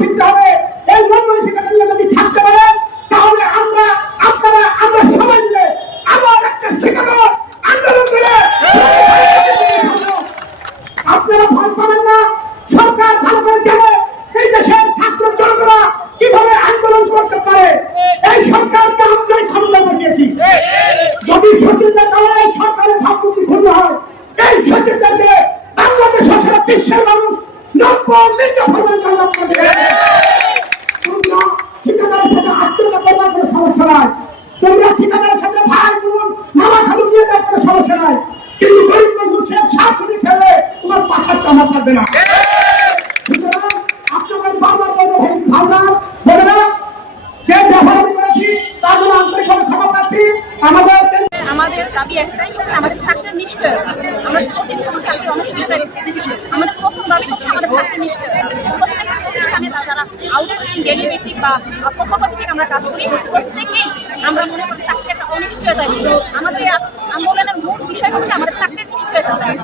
শিখতে হবে, এই মানসিকতা নিয়ে যদি থাকতে পারে, তাহলে আমরা, আপনারা, আমরা সবাই মিলে আবার একটা শেখানো আন্দোলন করে আপনারা ভয় পাবেন না, সরকার ভালো করে জানে এই দেশের ছাত্র জনতা কীভাবে আন্দোলন করতে পারে। এই সরকারকে আমরাই ক্ষমতা বসিয়েছি। যদি সচিবদের দ্বারা এই সরকারের ভাবমূর্তি ক্ষুণ্ণ হয়, এই সচিবদেরকে বাংলাদেশ বিশ্বের মানুষ ঠিকাদারের সাথে আত্মীয়তা করবার কোনো সমস্যা নাই। তোমরা ঠিকাদারের সাথে ভাই, বোন, মামা খালু নিয়ে যাওয়ার কোনো সমস্যা নাই। কিন্তু গরিব মানুষের সাথ যদি খেলে তোমার পাছার চামা থাকবে না। সুতরাং আপনাদের আমাদের দাবি একটাই হচ্ছে আমাদের চাকরির নিশ্চয়তা। আমরা যতদিন কোনো চাকরি অনিশ্চয়তা রেখেছি আমাদের প্রথম দাবি হচ্ছে আমাদের চাকরির নিশ্চয়তা প্রত্যেকটা প্রতিষ্ঠানে বা যারা বেসিক বা প্রকল্প থেকে আমরা কাজ করি। প্রত্যেকেই আমরা মনে করি চাকরি একটা অনিশ্চয়তা নেই। আমাদের আন্দোলনের মূল বিষয় হচ্ছে আমাদের চাকরির নিশ্চয়তা চাই।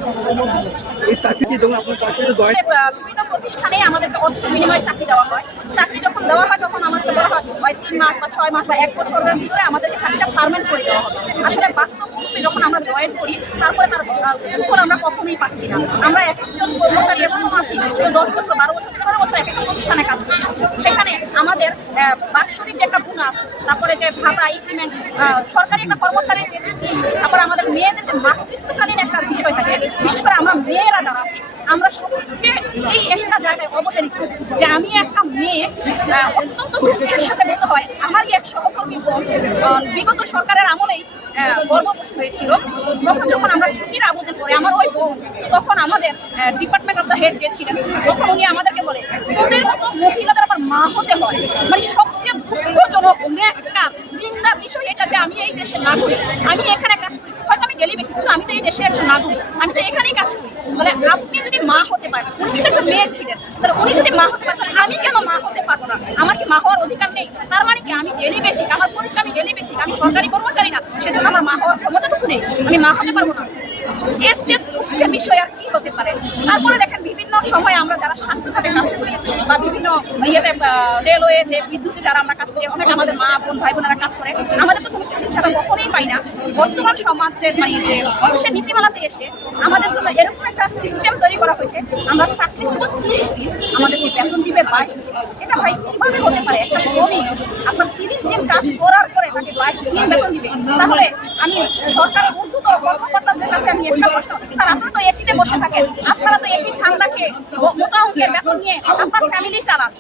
বিভিন্ন প্রতিষ্ঠানে আমাদেরকে অর্থ বিনিময়ে চাকরি দেওয়া হয়। চাকরি যখন দেওয়া হয়, তখন আমাদেরকে বলা হয় হয় তিন মাস বা ছয় মাস বা এক বছরের ভিতরে আমাদেরকে চাকরিটা পারমেন্ট করে দেওয়া আসলে বাস্তব রূপে যখন আমরা জয়েন করি, তারপরে তার আমরা কখনোই পাচ্ছি না। আমরা এক একজন কর্মচারী এরকম আছি দশ বছর, বারো বছর পনেরো বছর এক একটা প্রতিষ্ঠানে কাজ করছি সেখানে আমাদের বাৎসরিক যে একটা বোনাস তারপরে যে ভাতা ইনক্রিমেন্ট সরকারি একটা কর্মচারীর যে তারপরে আমাদের মেয়েদের যে মাতৃত্বকালীন একটা বিষয় থাকে, বিশেষ করে আমরা মেয়েরা যারা আছি আমরা সবচেয়ে এই একটা জায়গায় অবহেলিত যে আমি একটা মেয়ে অত্যন্ত দুঃখের সাথে বলতে হয়। আমারই এক সহকর্মী বিগত সরকারের আমলেই গর্ভবতী হয়েছিল। তখন যখন আমরা ছুটির আবেদন করে আমার ওই বোন, তখন আমাদের ডিপার্টমেন্ট অফ দ্য হেড যে ছিলেন, তখন উনি আমাদেরকে বলে, তোদের মতো মহিলাদের আবার মা হতে হয়? মানে সবচেয়ে দুঃখজনক একটা নিন্দা বিষয় এটা যে আমি এই দেশের নাগরিক, আমি এখানে কাজ করি। ডেলি বেসিস কিন্তু আমি তো এই দেশের নাগরিক, আমি তো এখানেই কাজ করি। তাহলে আপনি যদি মা হতে পারেন, উনি কিন্তু একজন মেয়ে ছিলেন, তাহলে উনি যদি মা হতে পারেন, তাহলে আমি কেন মা হতে পারব না? আমার কি মা হওয়ার অধিকার নেই? তার মানে কি, আমি ডেলি বেসিক আমার পরিচয় আমি ডেলি বেসিক আমি সরকারি কর্মচারী না, সেজন্য আমার মা হওয়ার ক্ষমতাটুকু নেই, আমি মা হতে পারব না। এর চেয়ে দুঃখের বিষয় আর কি হতে পারে? সময় আমরা যারা স্বাস্থ্য খাতে কাজ করি বা বিভিন্ন ইয়েতে রেলওয়েতে বিদ্যুতে যারা আমরা কাজ করি, অনেক আমাদের মা, বোন, ভাই বোনেরা কাজ করে, আমাদের তো কোনো ছাড়া কখনোই পাই না। বর্তমান সমাজের মানে যে অফিসের নীতিমালাতে এসে আমাদের জন্য এরকম একটা সিস্টেম তৈরি করা হয়েছে। আমরা চাকরি করব তিরিশ দিন আমাদেরকে বেতন দিবে বাইশ দিন। এটা ভাই কীভাবে হতে পারে? একটা শ্রমিক আপনার তিরিশ দিন কাজ করার পরে তাকে বাইশ দিন বেতন দিবে। তাহলে আমি সরকারের ঊর্ধ্বতর কর্মকর্তাদের কাছে আমি একটা প্রশ্ন স্যার, আপনারা তো এসিতে বসে থাকেন। আপনারা তো এসি ঠান্ডাকে মোটা বেতন নিয়ে আপনার ফ্যামিলি চালান